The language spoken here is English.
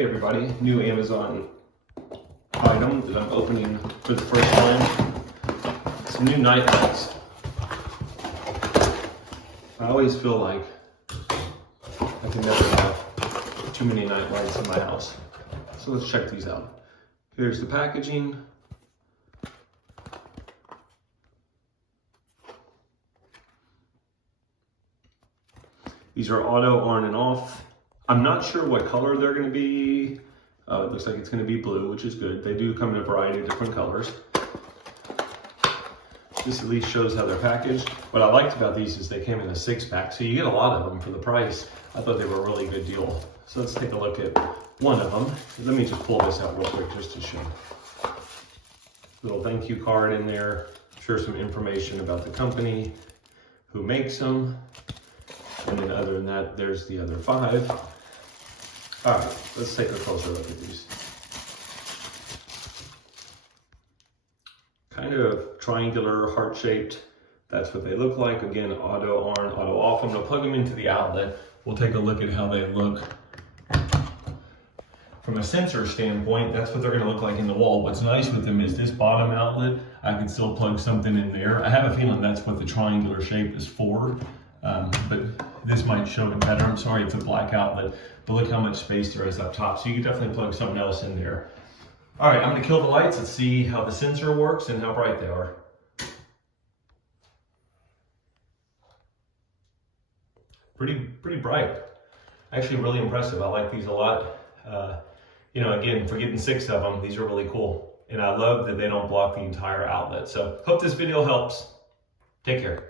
Hey everybody, new Amazon item that I'm opening for the first time. Some new night lights. I always feel like I can never have too many night lights in my house. So let's check these out. Here's the packaging. These are auto on and off. I'm not sure what color they're going to be. It looks like it's going to be blue, which is good. They do come in a variety of different colors. This at least shows how they're packaged. What I liked about these is they came in a 6-pack, so you get a lot of them for the price. I thought they were a really good deal. So let's take a look at one of them. Let me just pull this out real quick just to show. Little thank you card in there. Sure, some information about the company, who makes them. And then other than that, there's the other 5. All right, let's take a closer look at these. Kind of triangular, heart-shaped. That's what they look like. Again, auto on, auto off. I'm gonna plug them into the outlet. We'll take a look at how they look. From a sensor standpoint, that's what they're gonna look like in the wall. What's nice with them is this bottom outlet, I can still plug something in there. I have a feeling that's what the triangular shape is for. But this might show it better. I'm sorry, it's a black outlet, but look how much space there is up top. So you can definitely plug something else in there. All right, I'm gonna kill the lights and see how the sensor works and how bright they are. Pretty bright. Actually really impressive. I like these a lot. You know, again, for getting 6 of them, these are really cool. And I love that they don't block the entire outlet. So hope this video helps. Take care.